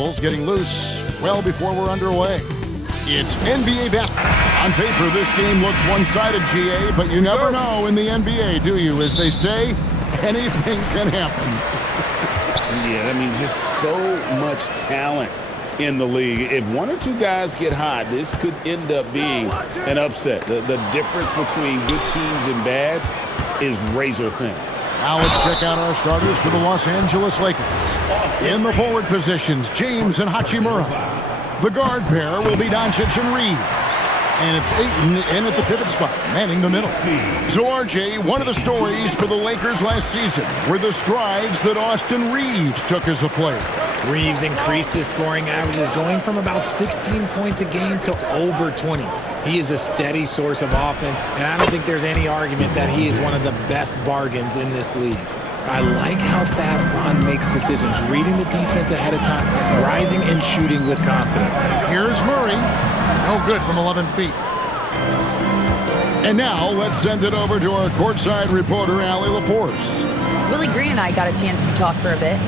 individuals getting loose well before we're underway. It's NBA basketball. On paper, this game looks one-sided, GA, but you never know in the NBA, do you? As they say, anything can happen. Yeah, I mean, just so much talent in the league. If one or two guys get hot, this could end up being an upset. The difference between good teams and bad is razor thin. Now let's check out our starters for the Los Angeles Lakers. In the forward positions, James and Hachimura. The guard pair will be Doncic and Reed. And it's Ayton in at the pivot spot, manning the middle. So, RJ, one of the stories for the Lakers last season were the strides that Austin Reeves took as a player. Reeves increased his scoring averages, going from about 16 points a game to over 20. He is a steady source of offense, and I don't think there's any argument that he is one of the best bargains in this league. I like how fast Bron makes decisions, reading the defense ahead of time, rising and shooting with confidence. Here's Murray. No good from 11 feet. And now let's send it over to our courtside reporter, Allie LaForce. Willie Green and I got a chance to talk for a bit.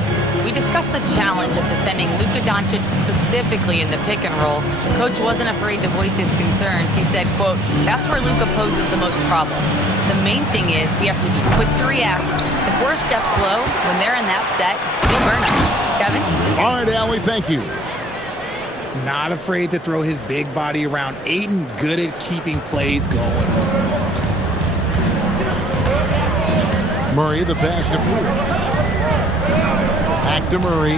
We discussed the challenge of defending Luka Doncic specifically in the pick and roll. Coach wasn't afraid to voice his concerns. He said, quote, "That's where Luka poses the most problems. The main thing is we have to be quick to react. If we're a step slow, when they're in that set, they'll burn us." Kevin? All right, Allie, thank you. Not afraid to throw his big body around. Ayton good at keeping plays going. Murray, the pass to Poole. Back to Murray.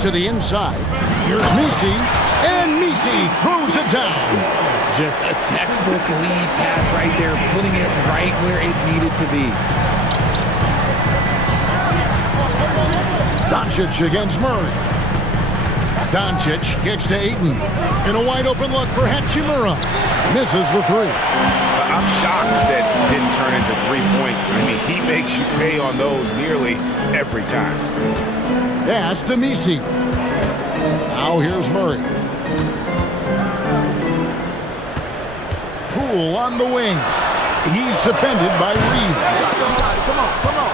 To the inside. Here's Messi. And Messi throws it down. Just a textbook lead pass right there, putting it right where it needed to be. Doncic against Murray. Doncic kicks to Ayton. In a wide open look for Hachimura. Misses the three. I'm shocked that didn't turn into 3 points. I mean, he makes you pay on those nearly every time. Pass to Messi. Now here's Murray. Poole on the wing. He's defended by Reeves. Come on.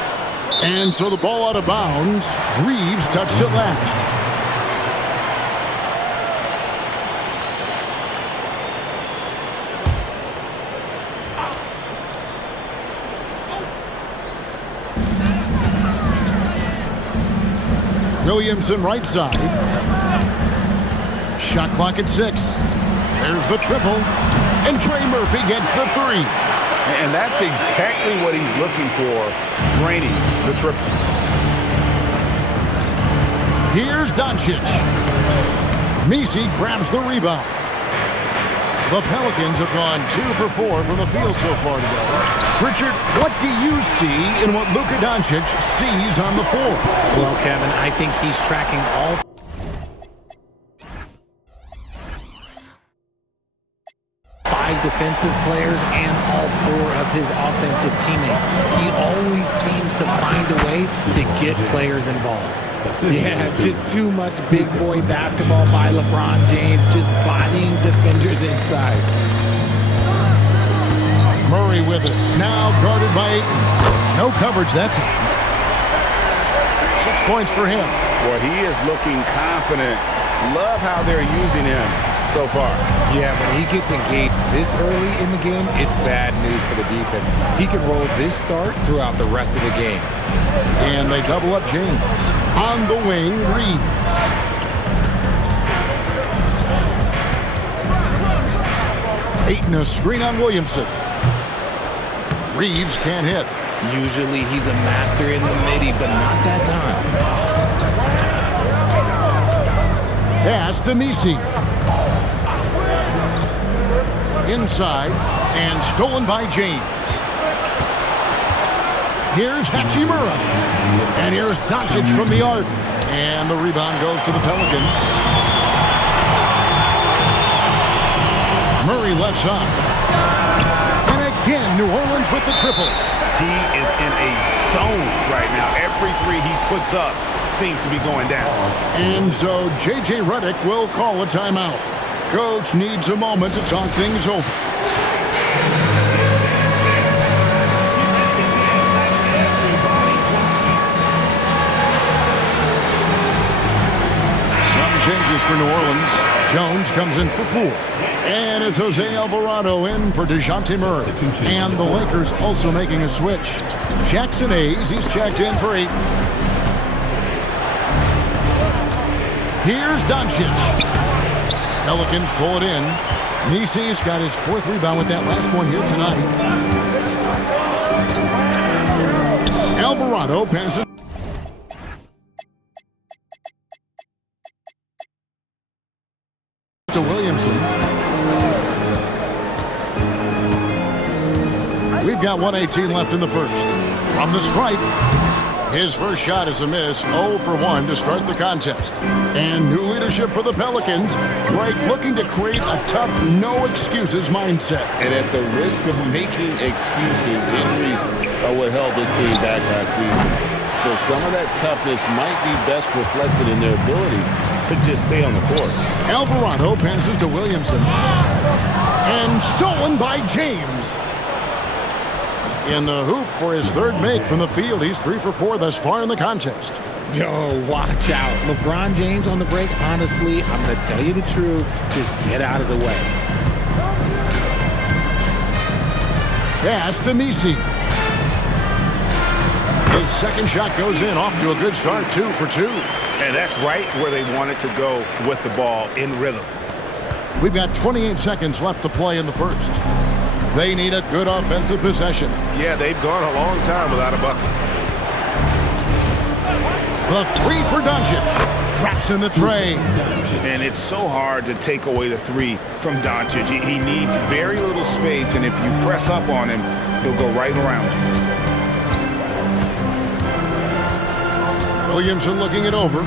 And so the ball out of bounds. Reeves touched it last. Williamson right side. Shot clock at 6. There's the triple. And Trey Murphy gets the three. And that's exactly what he's looking for, draining the triple. Here's Doncic. Messi grabs the rebound. The Pelicans have gone 2 for 4 from the field so far today. Richard, what do you see in what Luka Doncic sees on the floor? Well, Kevin, I think he's tracking all 5 defensive players and all 4 of his offensive teammates. He always seems to find a way to get players involved. Yeah, just too much big boy basketball by LeBron James, just bodying defenders inside. Murray with it, now guarded by Ayton. No coverage that time. 6 points for him. Boy, he is looking confident. Love how they're using him so far. Yeah, when he gets engaged this early in the game, it's bad news for the defense. He can roll this start throughout the rest of the game. And they double up James. On the wing, Reed. Ayton a screen on Williamson. Reeves can't hit. Usually he's a master in the midi, but not that time. Pass to Messi. Inside and stolen by James. Here's Hachimura. And here's Doncic from the arc. And the rebound goes to the Pelicans. Murray left side. And again, New Orleans with the triple. He is in a zone right now. Every three he puts up seems to be going down. And so J.J. Redick will call a timeout. Coach needs a moment to talk things over. changes for New Orleans. Jones comes in for Poole. And it's Jose Alvarado in for DeJounte Murray. And the Lakers also making a switch. Jackson Hayes, he's checked in for 8. Here's Doncic. Pelicans pull it in. Nisi's got his 4th rebound with that last one here tonight. Alvarado passes to Williamson. We've got 1:18 left in the first. From the stripe, his first shot is a miss, 0 for 1 to start the contest. And new leadership for the Pelicans. Drake looking to create a tough, no-excuses mindset. And at the risk of making excuses, injuries are what held this team back last season. So some of that toughness might be best reflected in their ability to just stay on the court. Alvarado passes to Williamson. And stolen by James. In the hoop for his 3rd make from the field. He's 3 for 4 thus far in the contest. Yo, watch out. LeBron James on the break, honestly, I'm going to tell you the truth. Just get out of the way. Pass to Nisi. His second shot goes in, off to a good start, 2 for 2. And that's right where they wanted to go with the ball, in rhythm. We've got 28 seconds left to play in the first. They need a good offensive possession. Yeah, they've gone a long time without a bucket. The 3 for Doncic. Drops in the tray. And it's so hard to take away the 3 from Doncic. He needs very little space, and if you press up on him, he'll go right around. Williamson looking it over.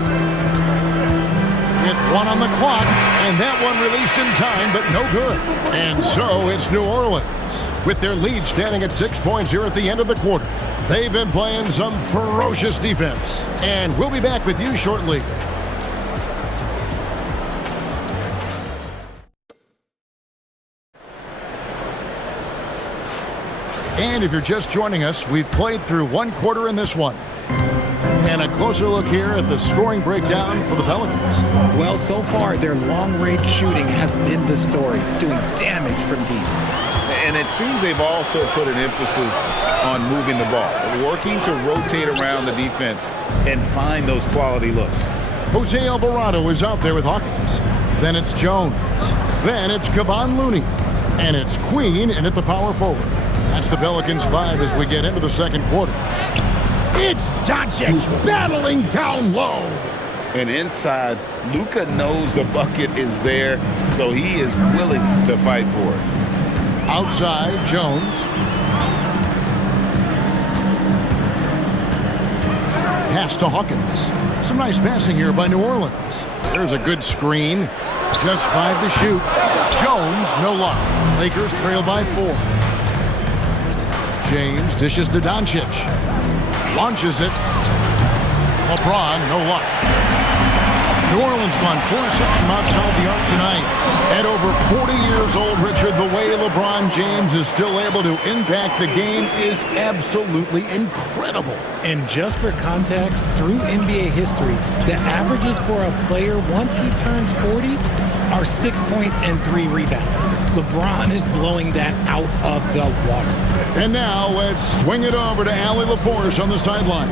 With 1 on the clock, and that one released in time, but no good. And so it's New Orleans, with their lead standing at 6 points here at the end of the quarter. They've been playing some ferocious defense, and we'll be back with you shortly. And if you're just joining us, we've played through 1 quarter in this one. And a closer look here at the scoring breakdown for the Pelicans. Well, so far, their long-range shooting has been the story, doing damage from deep. And it seems they've also put an emphasis on moving the ball, working to rotate around the defense and find those quality looks. Jose Alvarado is out there with Hawkins. Then it's Jones. Then it's Kevon Looney. And it's Queen in at the power forward. That's the Pelicans 5 as we get into the second quarter. It's Doncic battling down low. And inside, Luka knows the bucket is there, so he is willing to fight for it. Outside, Jones. Pass to Hawkins. Some nice passing here by New Orleans. There's a good screen. Just 5 to shoot. Jones, no luck. Lakers trail by 4. James dishes to Doncic. Launches it. LeBron, no luck. New Orleans gone 4-6 from outside the arc tonight. At over 40 years old, Richard, the way LeBron James is still able to impact the game is absolutely incredible. And just for context, through NBA history, the averages for a player once he turns 40 are 6 points and 3 rebounds. LeBron is blowing that out of the water. And now let's swing it over to Allie LaForce on the sideline.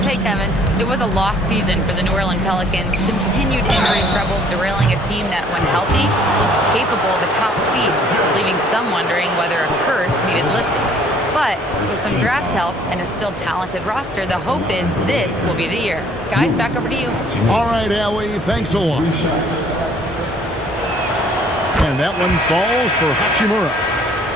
Hey, Kevin. It was a lost season for the New Orleans Pelicans. Continued injury troubles derailing a team that, when healthy, looked capable of a top seed, leaving some wondering whether a curse needed lifting. But with some draft help and a still talented roster, the hope is this will be the year. Guys, back over to you. All right, Allie, thanks a lot. And that one falls for Hachimura.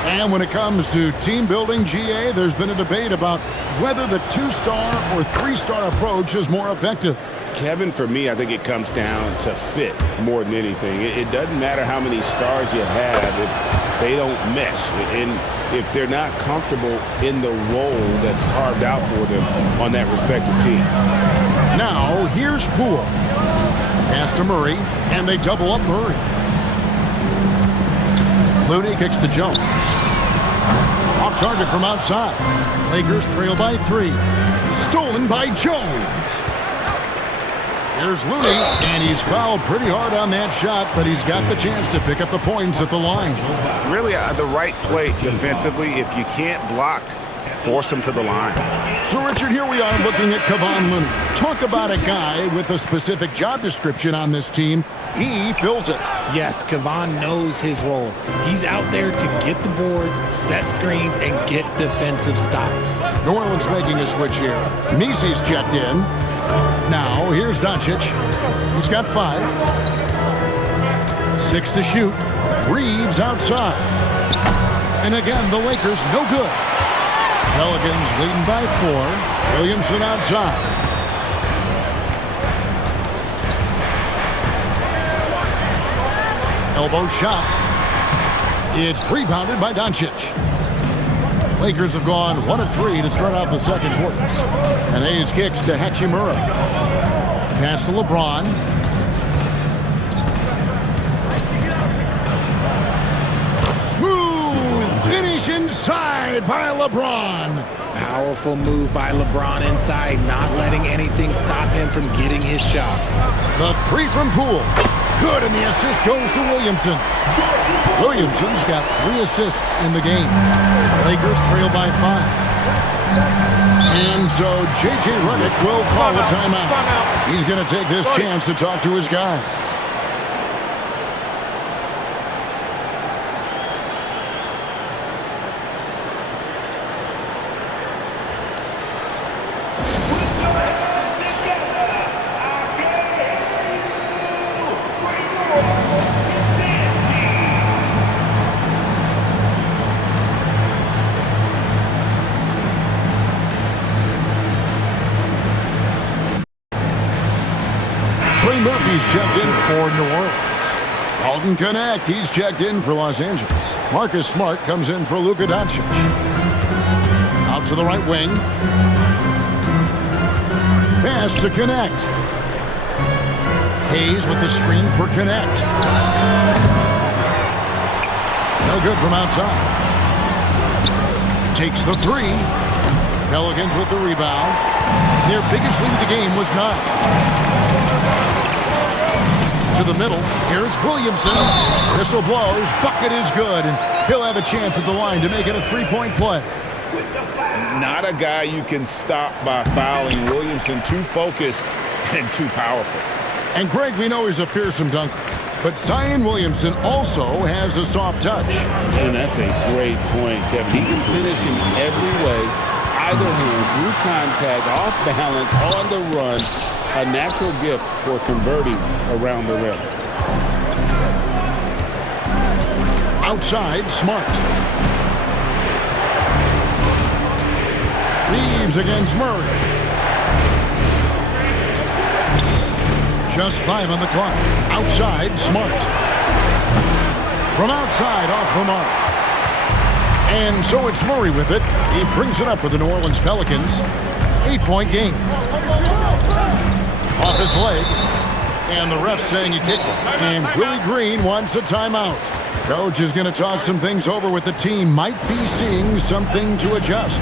And when it comes to team building, GA, there's been a debate about whether the 2-star or 3-star approach is more effective. Kevin, for me, I think it comes down to fit more than anything. It doesn't matter how many stars you have if they don't mesh, and if they're not comfortable in the role that's carved out for them on that respective team. Now, here's Poole. Pass to Murray, and they double up Murray. Looney kicks to Jones. Off target from outside. Lakers trail by 3. Stolen by Jones. Here's Looney, and he's fouled pretty hard on that shot, but he's got the chance to pick up the points at the line. Really, the right play defensively. If you can't block, force him to the line. So, Richard, here we are looking at Kevon Looney. Talk about a guy with a specific job description on this team. He fills it. Yes, Kevon knows his role. He's out there to get the boards, set screens, and get defensive stops. New Orleans making a switch here. Mesey's checked in. Now, here's Doncic. He's got 5. 6 to shoot. Reeves outside. And again, the Lakers no good. Pelicans leading by 4. Williamson outside. Elbow shot. It's rebounded by Doncic. Lakers have gone 1 of 3 to start out the second quarter. And Hayes kicks to Hachimura. Pass to LeBron. Smooth finish inside by LeBron. Powerful move by LeBron inside, not letting anything stop him from getting his shot. The 3 from Poole. Good, and the assist goes to Williamson. Williamson's got 3 assists in the game. Lakers trail by 5. And so J.J. Redick will call a timeout. He's going to take this chance to talk to his guy. Murphy's checked in for New Orleans. Alton Connect, he's checked in for Los Angeles. Marcus Smart comes in for Luka Doncic. Out to the right wing. Pass to Connect. Hayes with the screen for Connect. No good from outside. Takes the 3. Pelicans with the rebound. Their biggest lead of the game was 9. To the middle. Here's Williamson. Whistle blows. Bucket is good. And he'll have a chance at the line to make it a 3-point play. Not a guy you can stop by fouling. Williamson too focused and too powerful. And Greg, we know he's a fearsome dunker. But Zion Williamson also has a soft touch. And that's a great point, Kevin. He can finish in every way. Either hand, through contact, off balance, on the run. A natural gift for converting around the rim. Outside, Smart. Reeves against Murray. Just 5 on the clock. Outside, Smart. From outside, off the mark. And so it's Murray with it. He brings it up for the New Orleans Pelicans. 8-point game. Off his leg, and the ref saying he kicked it. And Willie Green wants a timeout. Coach is going to talk some things over with the team. Might be seeing something to adjust.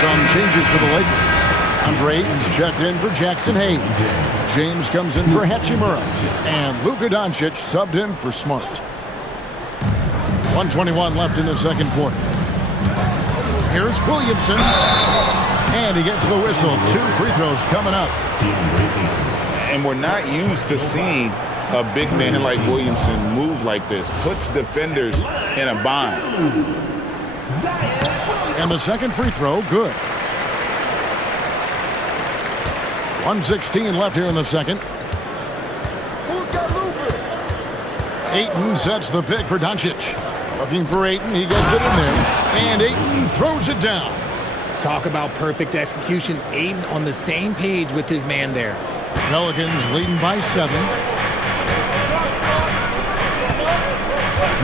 Some changes for the Lakers. Andre Ayton's checked in for Jackson Hayes. James comes in for Hachimura. And Luka Doncic subbed in for Smart. 1:21 left in the second quarter. Here's Williamson. And he gets the whistle. 2 free throws coming up. And we're not used to seeing a big man like Williamson move like this. Puts defenders in a bind. And the second free throw, good. 1:16 left here in the second. Ayton sets the pick for Doncic. Looking for Ayton. He gets it in there. And Ayton throws it down. Talk about perfect execution. Ayton on the same page with his man there. Pelicans leading by 7.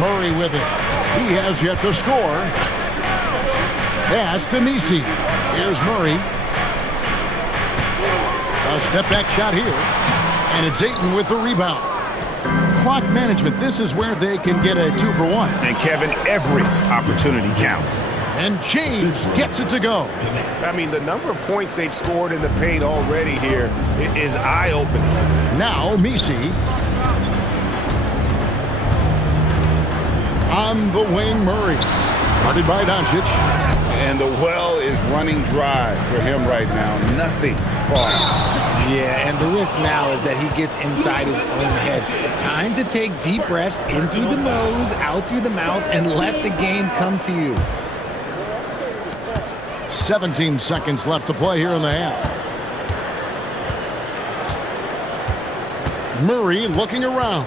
Murray with it. He has yet to score. Pass to Mesey. Here's Murray. A step-back shot here. And it's Ayton with the rebound. Clock management, this is where they can get a 2-for-1. And Kevin, every opportunity counts. And James gets it to go. I mean, the number of points they've scored in the paint already here is eye-opening. Now, Misi. On the wing, Murray. Guarded by Doncic. And the well is running dry for him right now. Nothing falling. Yeah, and the risk now is that he gets inside his own head. Time to take deep breaths in through the nose, out through the mouth, and let the game come to you. 17 seconds left to play here in the half. Murray looking around.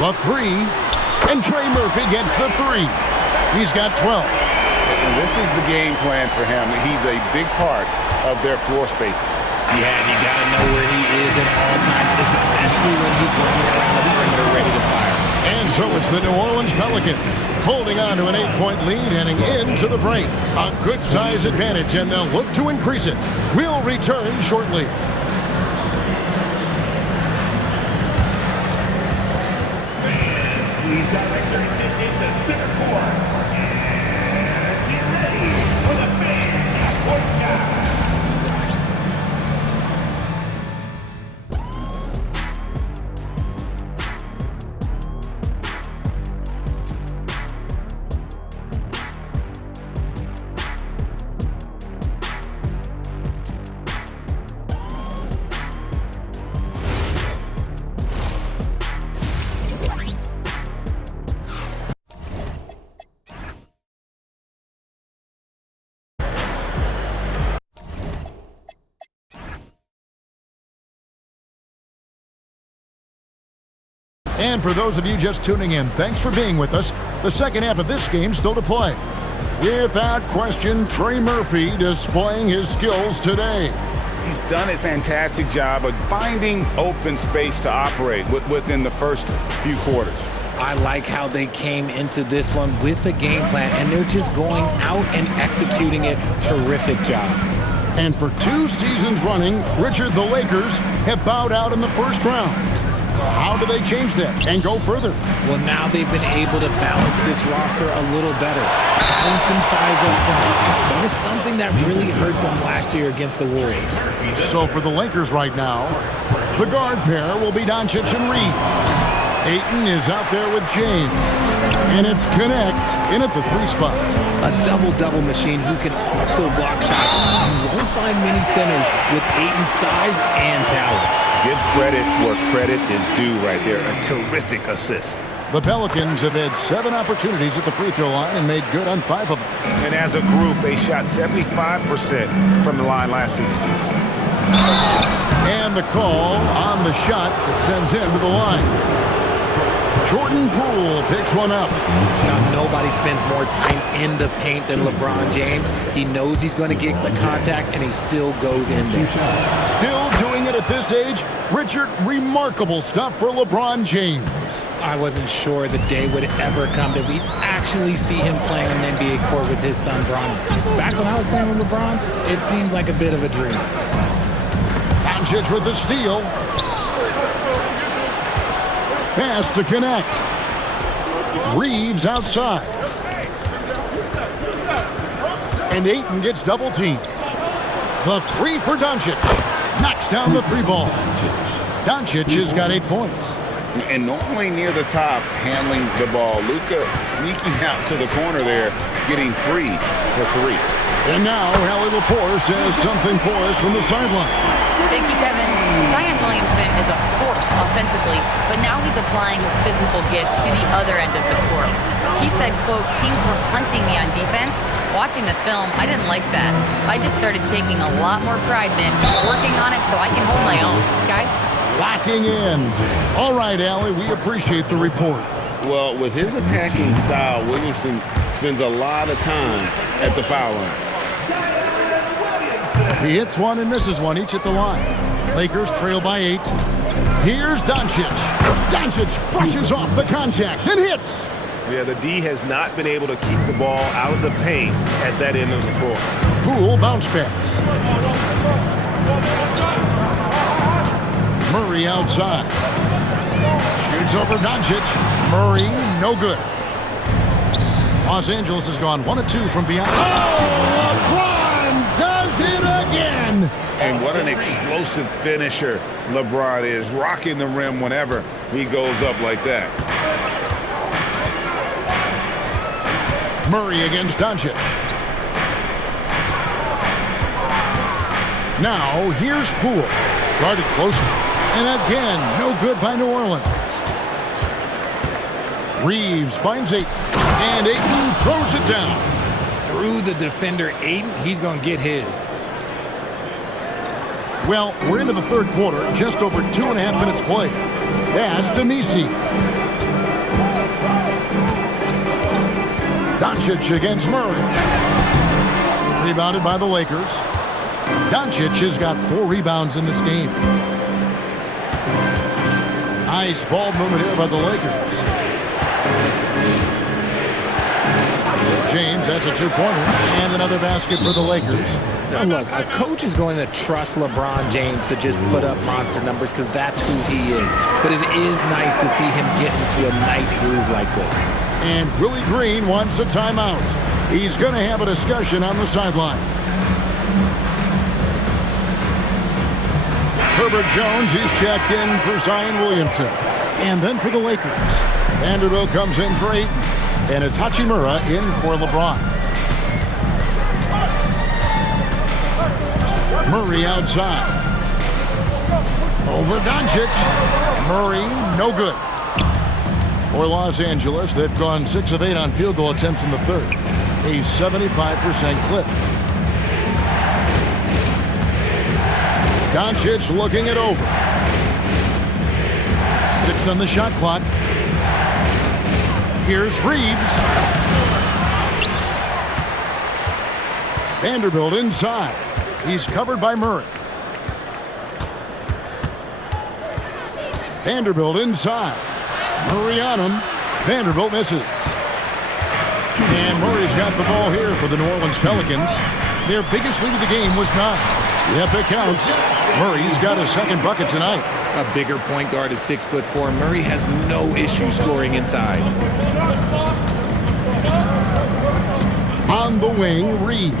The three. And Trey Murphy gets the three. He's got 12. And this is the game plan for him. He's a big part of their floor spacing. Yeah, and you got to know where he is at all times, especially when he's running around the perimeter ready to fire. And so it's the New Orleans Pelicans holding on to an 8-point lead heading into the break. A good size advantage, and they'll look to increase it. We'll return shortly. Please direct your attention to center court. And get ready for the big half-court shot. And for those of you just tuning in, thanks for being with us. The second half of this game still to play. Without question, Trey Murphy displaying his skills today. He's done a fantastic job of finding open space to operate within the first few quarters. I like how they came into this one with a game plan, and they're just going out and executing it. Terrific job. And for 2 seasons running, Richard, the Lakers have bowed out in the first round. How do they change that and go further? Well, now they've been able to balance this roster a little better, adding some size up front. That was something that really hurt them last year against the Warriors. So for the Lakers right now, the guard pair will be Doncic and Reed. Ayton is out there with James. And it's Connect in at the 3 spot. A double-double machine who can also block shots. You won't find many centers with Ayton's size and talent. Give credit where credit is due right there. A terrific assist. The Pelicans have had 7 opportunities at the free throw line and made good on 5 of them. And as a group, they shot 75% from the line last season. And the call on the shot that sends him to the line. Jordan Poole picks one up. Now, nobody spends more time in the paint than LeBron James. He knows he's going to get the contact, and he still goes in there. Still doing it at this age. Richard, remarkable stuff for LeBron James. I wasn't sure the day would ever come that we'd actually see him playing on an NBA court with his son, Bronny. Back when I was playing with LeBron, it seemed like a bit of a dream. Doncic with the steal. Pass to Connect. Reeves outside. And Ayton gets double teamed. The 3 for Doncic. Knocks down the 3 ball. Doncic has got 8 points. And normally near the top, handling the ball. Luka sneaking out to the corner there, getting free for 3. And now, Hallie Lepore says something for us from the sideline. Thank you, Kevin. Zion Williamson is a force offensively, but now he's applying his physical gifts to the other end of the court. He said, quote, teams were hunting me on defense. Watching the film, I didn't like that. I just started taking a lot more pride in it, working on it so I can hold my own. Guys? Locking in. All right, Allie, we appreciate the report. Well, with his attacking style, Williamson spends a lot of time at the foul line. He hits one and misses one, each at the line. Lakers trail by 8. Here's Doncic. Doncic brushes off the contact and hits. Yeah, the D has not been able to keep the ball out of the paint at that end of the floor. Poole bounce pass. Murray outside. Shoots over Doncic. Murray, no good. Los Angeles has gone 1 of 2 from beyond. Oh, LeBron does it again. And what an explosive finisher LeBron is, rocking the rim whenever he goes up like that. Murray against Doncic. Now, here's Poole. Guarded closer. And again, no good by New Orleans. Reeves finds Ayton. And Ayton throws it down. Through the defender, Ayton, he's going to get his. Well, we're into the third quarter, just over 2.5 minutes played. Pass to Messi. Doncic against Murray. Rebounded by the Lakers. Doncic has got 4 rebounds in this game. Nice ball movement here by the Lakers. James, that's a 2-pointer. And another basket for the Lakers. Now look, a coach is going to trust LeBron James to just put up monster numbers because that's who he is. But it is nice to see him get into a nice groove like this. And Willie Green wants a timeout. He's going to have a discussion on the sideline. Herbert Jones, he's checked in for Zion Williamson. And then for the Lakers, Vanderbilt comes in for Ayton. And it's Hachimura in for LeBron. Murray outside. Over Doncic. Murray, no good. For Los Angeles, they've gone 6 of 8 on field goal attempts in the third. A 75% clip. Doncic looking it over. 6 on the shot clock. Here's Reeves. Vanderbilt inside. He's covered by Murray. Vanderbilt inside. Murray on him. Vanderbilt misses. And Murray's got the ball here for the New Orleans Pelicans. Their biggest lead of the game was 9. Yep, it counts. Murray's got his second bucket tonight. A bigger point guard is 6'4". Murray has no issue scoring inside. On the wing, Reeves.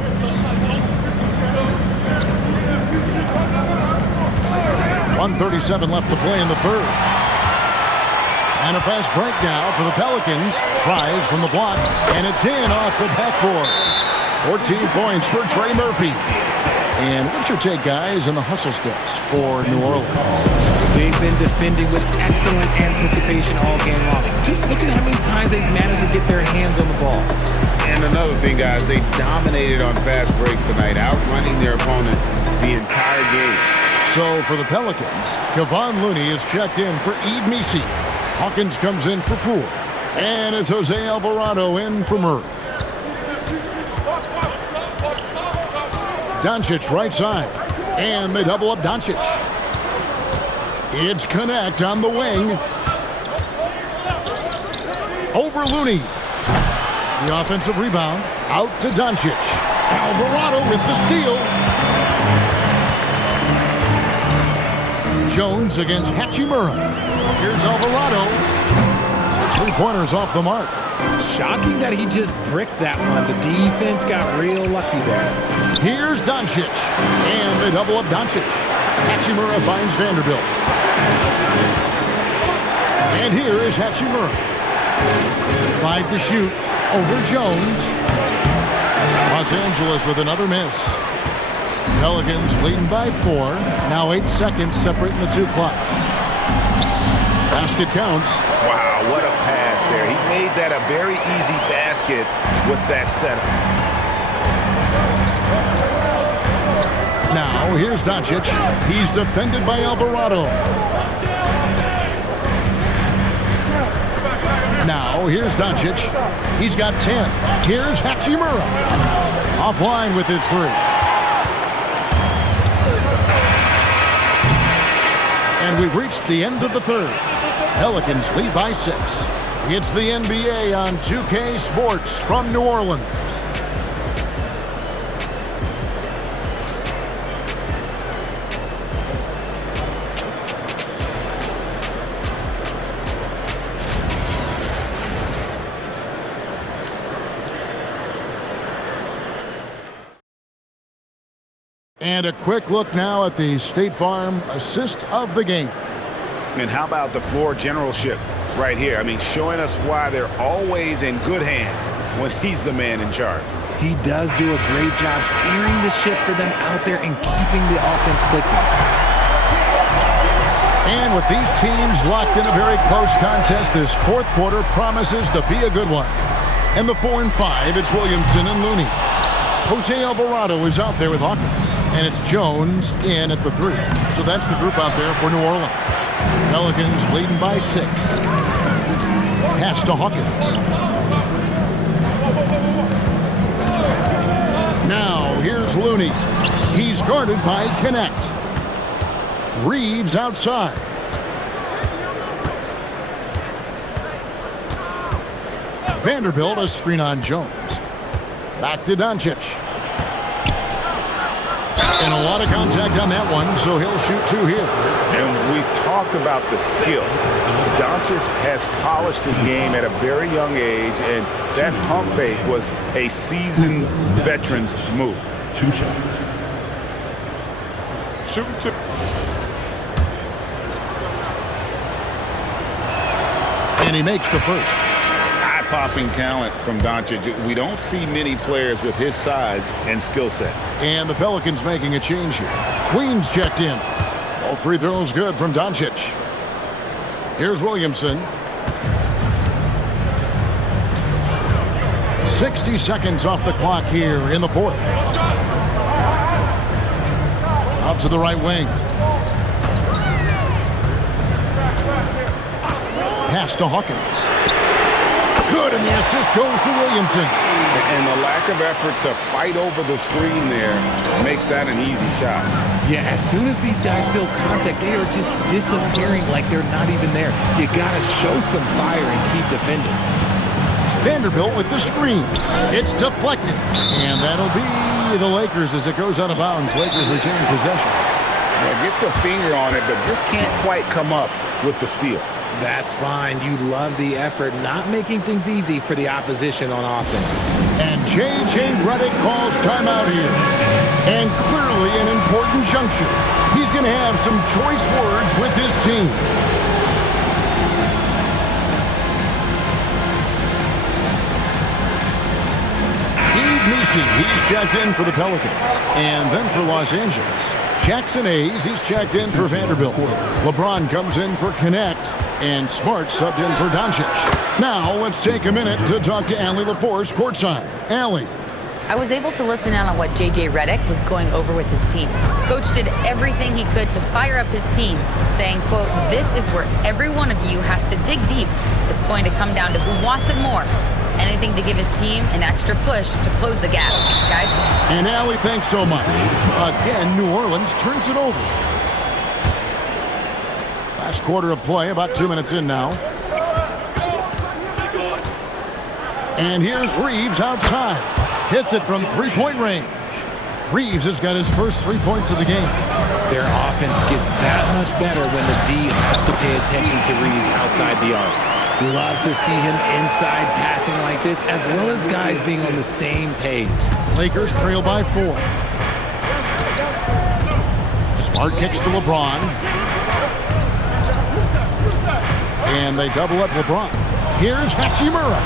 .137 left to play in the third. And a fast break now for the Pelicans. Tries from the block, and it's in off the backboard. 14 points for Trey Murphy. And what's your take, guys, on the hustle sticks for New Orleans? They've been defending with excellent anticipation all game long. Just look at how many times they've managed to get their hands on the ball. And another thing, guys, they dominated on fast breaks tonight, outrunning their opponent the entire game. So for the Pelicans, Kevon Looney is checked in for Yves Messi. Hawkins comes in for Poole. And it's Jose Alvarado in for Murray. Doncic right side. And they double up Doncic. It's Connect on the wing. Over Looney. The offensive rebound. Out to Doncic. Alvarado with the steal. Jones against Hachimura. Here's Alvarado. The three-pointer's off the mark. Shocking that he just bricked that one. The defense got real lucky there. Here's Doncic. And they double up Doncic. Hachimura finds Vanderbilt. And here is Hachimura. 5 to shoot over Jones. Los Angeles with another miss. Pelicans leading by 4. Now 8 seconds separating the 2 clocks. Basket counts. Wow, what a pass there. He made that a very easy basket with that setup. Now, here's Doncic. He's defended by Alvarado. Now, here's Doncic. He's got 10. Here's Hachimura. Offline with his 3. And we've reached the end of the third. Pelicans lead by 6. It's the NBA on 2K Sports from New Orleans. And a quick look now at the State Farm assist of the game. And how about the floor generalship right here? I mean, showing us why they're always in good hands when he's the man in charge. He does do a great job steering the ship for them out there and keeping the offense clicking. And with these teams locked in a very close contest, this fourth quarter promises to be a good one. And the 4 and 5, it's Williamson and Looney. Jose Alvarado is out there with Hawkins. And it's Jones in at the 3. So that's the group out there for New Orleans. Pelicans leading by 6. Pass to Hawkins. Now here's Looney. He's guarded by Connect. Reeves outside. Vanderbilt a screen on Jones. Back to Doncic. And a lot of contact on that one, so he'll shoot 2 here. And we've talked about the skill. Doncic has polished his game at a very young age, and that pump fake was a seasoned veteran's move. 2 shots. Shooting 2. And he makes the first. Eye-popping talent from Doncic. We don't see many players with his size and skill set. And the Pelicans making a change here. Queens checked in. All free throws good from Doncic. Here's Williamson. 60 seconds off the clock here in the fourth. Out to the right wing. Pass to Hawkins. Good, and the assist goes to Williamson. And the lack of effort to fight over the screen there makes that an easy shot. Yeah, as soon as these guys feel contact, they are just disappearing like they're not even there. You got to show some fire and keep defending. Vanderbilt with the screen. It's deflected. And that'll be the Lakers as it goes out of bounds. Lakers retain possession. Yeah, gets a finger on it, but just can't quite come up with the steal. That's fine. You love the effort, not making things easy for the opposition on offense. And J.J. Redick calls timeout here. And clearly an important juncture. He's going to have some choice words with his team. He's checked in for the Pelicans. And then for Los Angeles, Jackson Hayes, he's checked in for Vanderbilt. LeBron comes in for Connect. And Smart subbed in for Doncic. Now let's take a minute to talk to Allie LaForce courtside. Allie. I was able to listen in on what J.J. Redick was going over with his team. Coach did everything he could to fire up his team, saying, quote, "This is where every one of you has to dig deep. It's going to come down to who wants it more. Anything to give his team an extra push to close the gap, guys." And Allie, thanks so much. Again, New Orleans turns it over. Last quarter of play, about 2 minutes in now. And here's Reeves outside. Hits it from three-point range. Reeves has got his first 3 points of the game. Their offense gets that much better when the D has to pay attention to Reeves outside the arc. Love to see him inside passing like this, as well as guys being on the same page. Lakers trail by 4. Smart kicks to LeBron. And they double up LeBron. Here's Hachimura.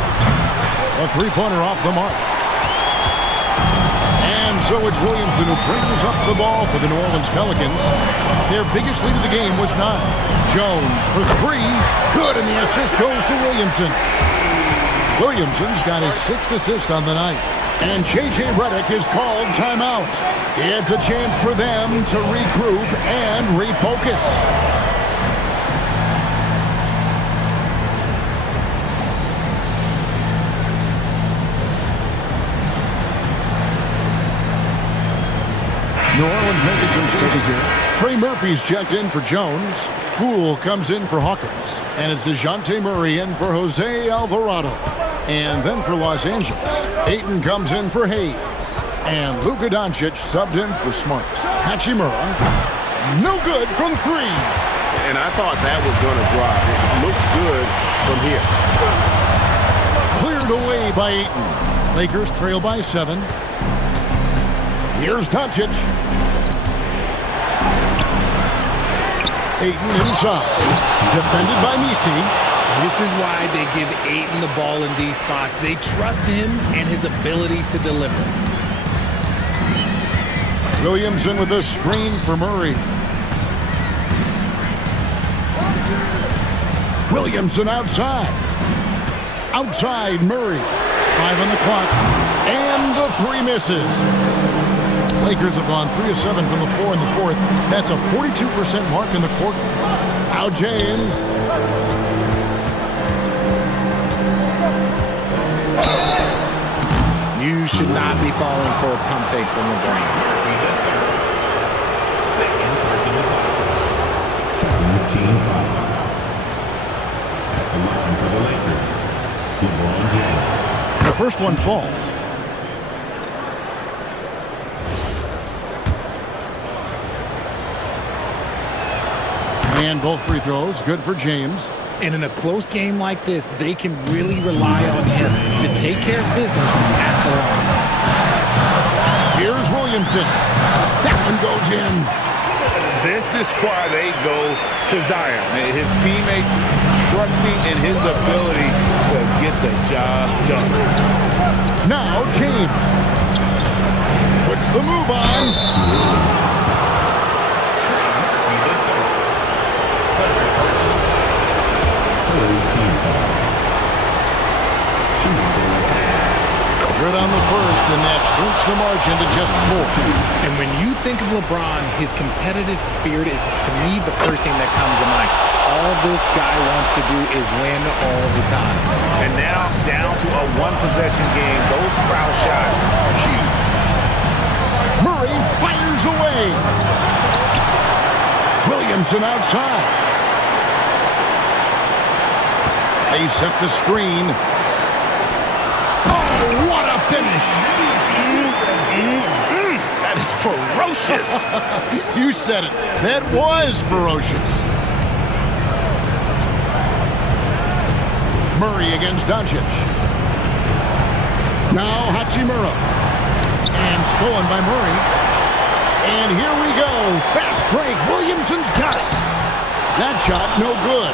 A three-pointer off the mark. And so it's Williamson who brings up the ball for the New Orleans Pelicans. Their biggest lead of the game was 9. Jones for 3. Good, and the assist goes to Williamson. Williamson's got his 6th assist on the night. And J.J. Redick is called timeout. It's a chance for them to regroup and refocus. New Orleans making some changes here. Trey Murphy's checked in for Jones. Poole comes in for Hawkins. And it's DeJounte Murray in for Jose Alvarado. And then for Los Angeles, Ayton comes in for Hayes. And Luka Doncic subbed in for Smart. Hachimura, no good from three. And I thought that was going to drop. It looked good from here. Cleared away by Ayton. Lakers trail by 7. Here's Doncic. Ayton inside. Defended by Misi. This is why they give Ayton the ball in these spots. They trust him and his ability to deliver. Williamson with a screen for Murray. Williamson outside. Outside Murray. 5 on the clock. And the 3 misses. Lakers have gone 3 of 7 from the floor in the fourth. That's a 42% mark in the quarter. Now James. You should not be falling for a pump fake from LeBron. Second personal foul. Team foul. The line for the Lakers, LeBron James. The first one falls. And both free throws, good for James. And in a close game like this, they can really rely on him to take care of business at the line. Here's Williamson. That one goes in. This is why they go to Zion. His teammates trusting in his ability to get the job done. Now James puts the move on. Good on the first, and that shrinks the margin to just 4. And when you think of LeBron, his competitive spirit is, to me, the first thing that comes to mind. All this guy wants to do is win all the time. And now down to a one-possession game. Those foul shots are huge. Murray fires away. Williamson outside. They set the screen. Oh, what a finish! That is ferocious. You said it. That was ferocious. Murray against Doncic. Now Hachimura. And stolen by Murray. And here we go. Fast break. Williamson's got it. That shot, no good.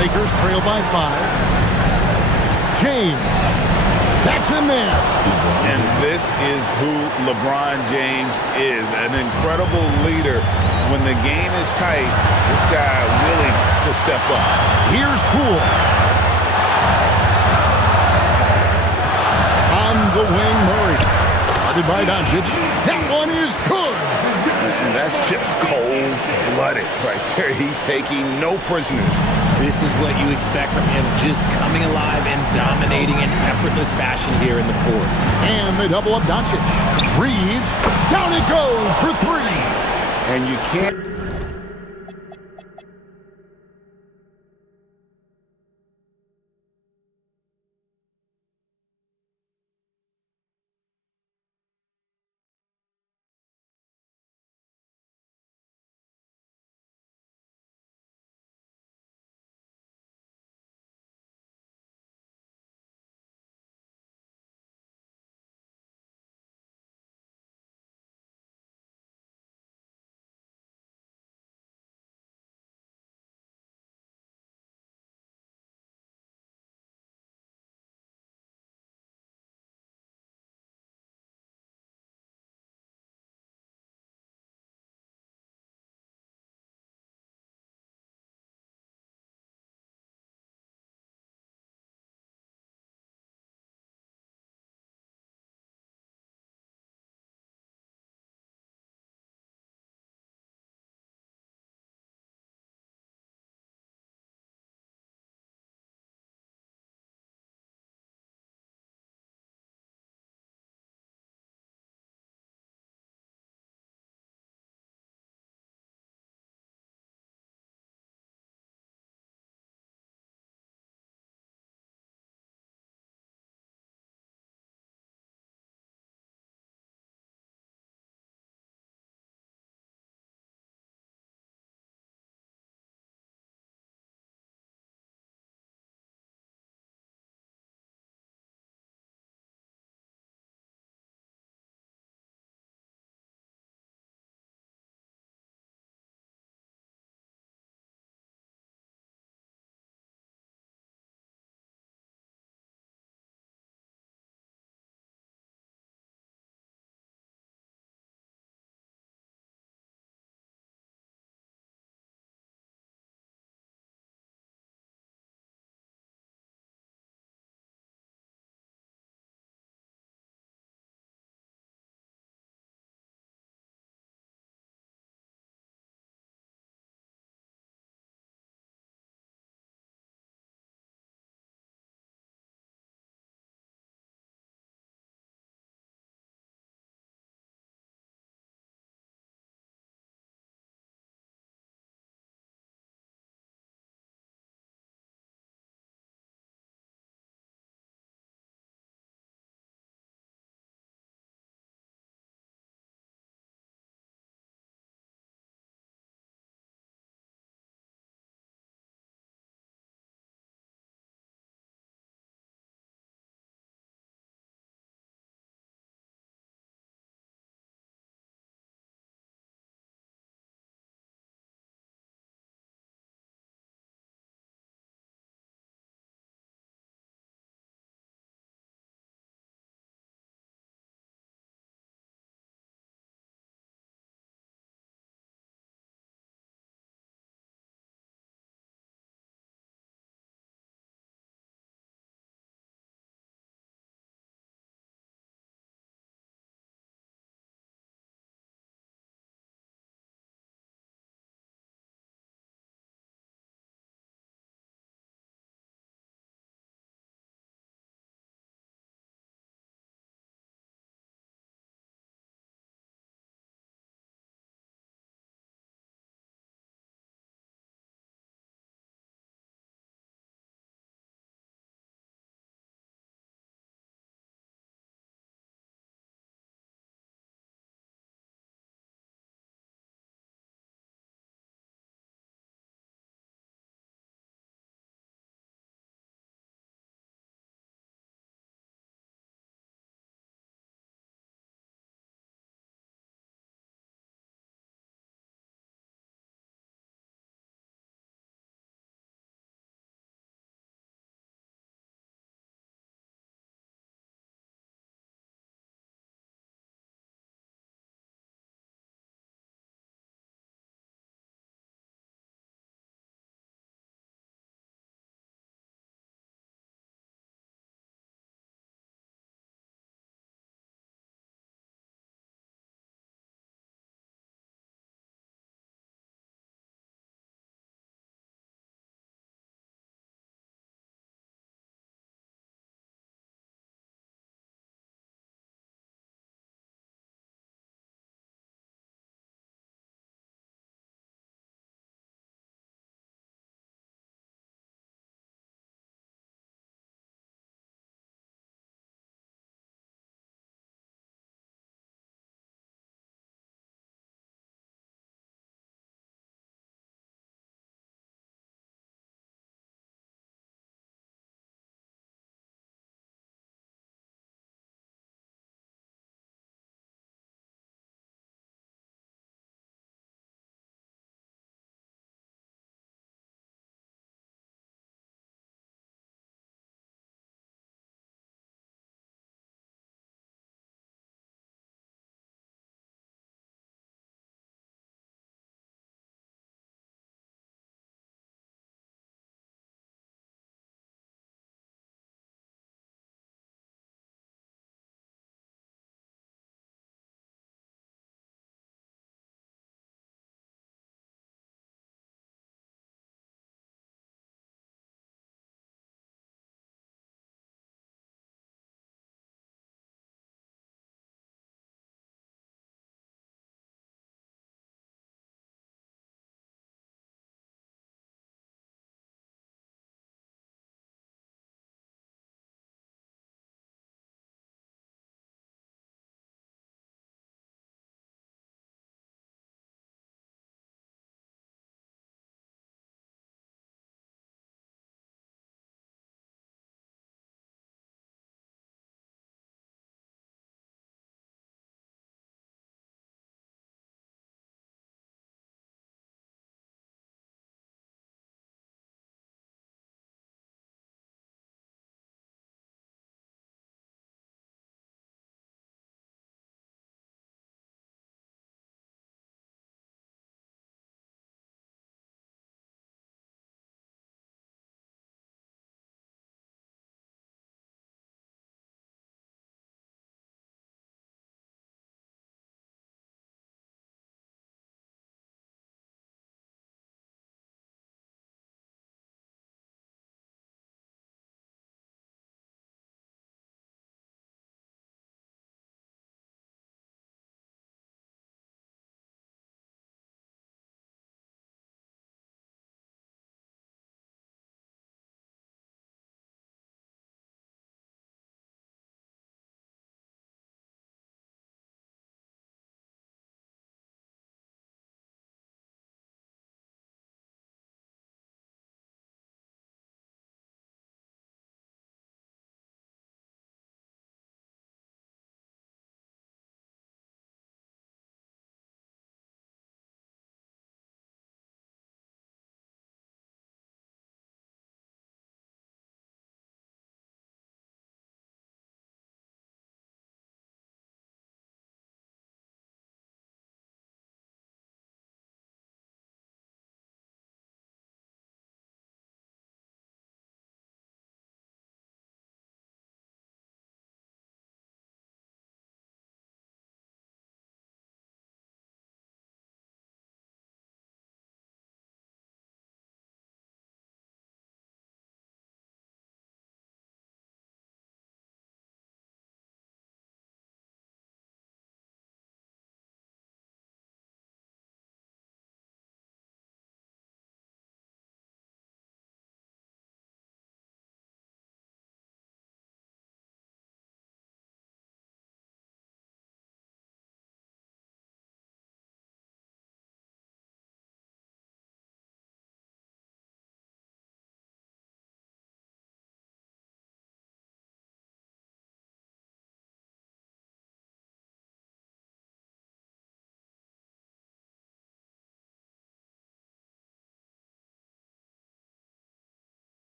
Lakers trail by 5. James. That's in there. And this is who LeBron James is. An incredible leader. When the game is tight, this guy willing to step up. Here's Poole. On the wing, Murray. Guarded by Doncic. That one is good. And that's just cold-blooded right there. He's taking no prisoners. This is what you expect from him, just coming alive and dominating in effortless fashion here in the fourth. And they double up Doncic. Reeves. Down it goes for 3. And you can't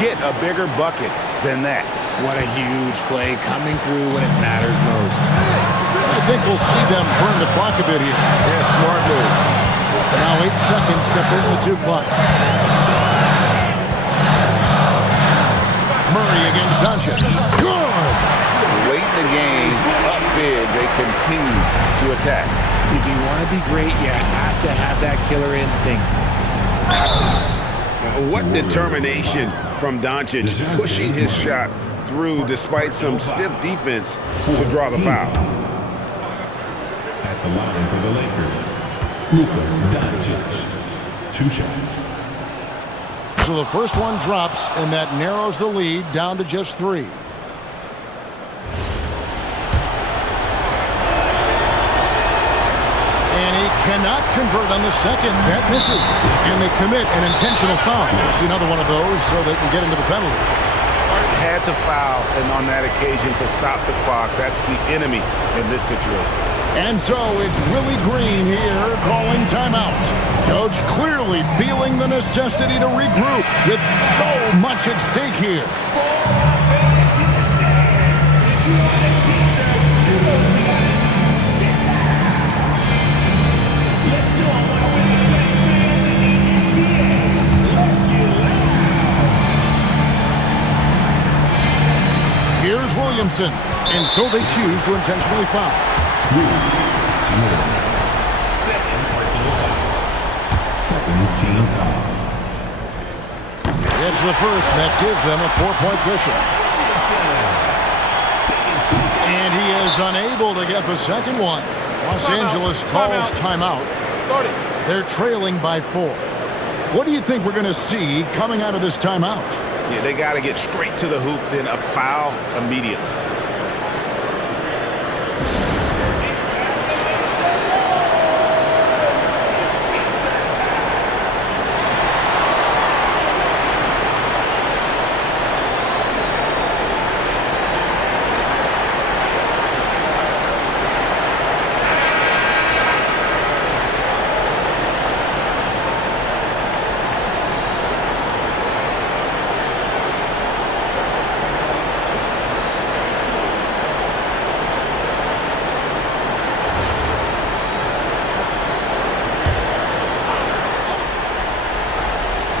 get a bigger bucket than that. What a huge play coming through when it matters most. I think we'll see them burn the clock a bit here. Yeah, smart move. Now 8 seconds separating the two clocks. Murray against Doncic. Good! Late in the game, up big, they continue to attack. If you want to be great, you have to have that killer instinct. What determination from Doncic, pushing his shot through despite some stiff defense to draw the foul. At the line for the Lakers, Luka Doncic. 2 shots. So the first one drops, and that narrows the lead down to just 3. And he cannot convert on the second. That misses. And they commit an intentional foul. It's another one of those so they can get into the penalty. Had to foul, and on that occasion to stop the clock. That's the enemy in this situation. And so it's Willie Green here calling timeout. Coach clearly feeling the necessity to regroup with so much at stake here. Here's Williamson, and so they choose to intentionally foul. 17 foul. It's the first, and that gives them a 4-point cushion. And he is unable to get the second one. Los Angeles calls timeout. They're trailing by 4. What do you think we're going to see coming out of this timeout? Yeah, they got to get straight to the hoop, then a foul immediately.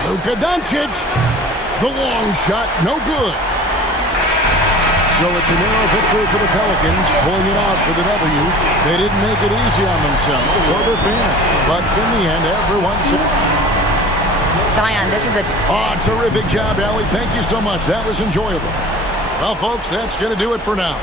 Luka Doncic, the long shot, no good. So it's a narrow victory for the Pelicans, pulling it out for the W. They didn't make it easy on themselves or their fans, but in the end, everyone said... Zion, this is a... Terrific job, Allie. Thank you so much. That was enjoyable. Well, folks, that's going to do it for now.